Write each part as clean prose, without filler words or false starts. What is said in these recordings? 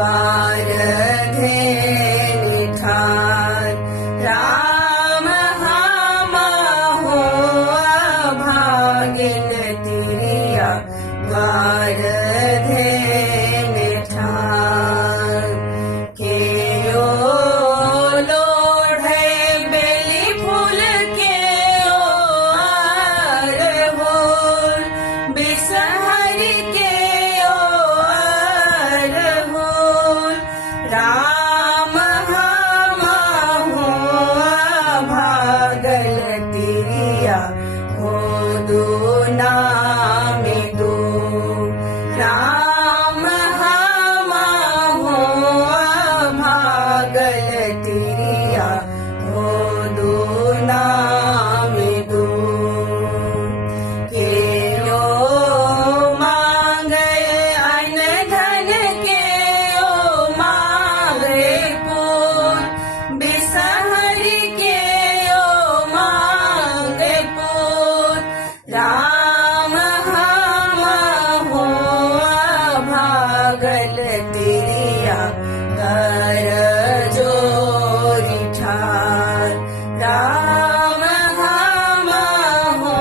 द्वार धेनि ठार राम हामा हो अभागिन तिरिया द्वार धेनि ठार केयो लोढ़े बेली फूल केयो आर होल बिसहरी केयो आर होल राम हामा हो भागल तिरिया हो दो नामे दो राम हामा हो भागल तिरिया हो दो नामे दो केयो मांगे अन धन केयो मांगे पुर बिसहरी केयो मांगे पुर राम हामा हो भागल तिरिया कर जोरी ठार राम हामा हो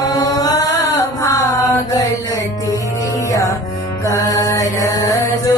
भागल तिरिया कर जो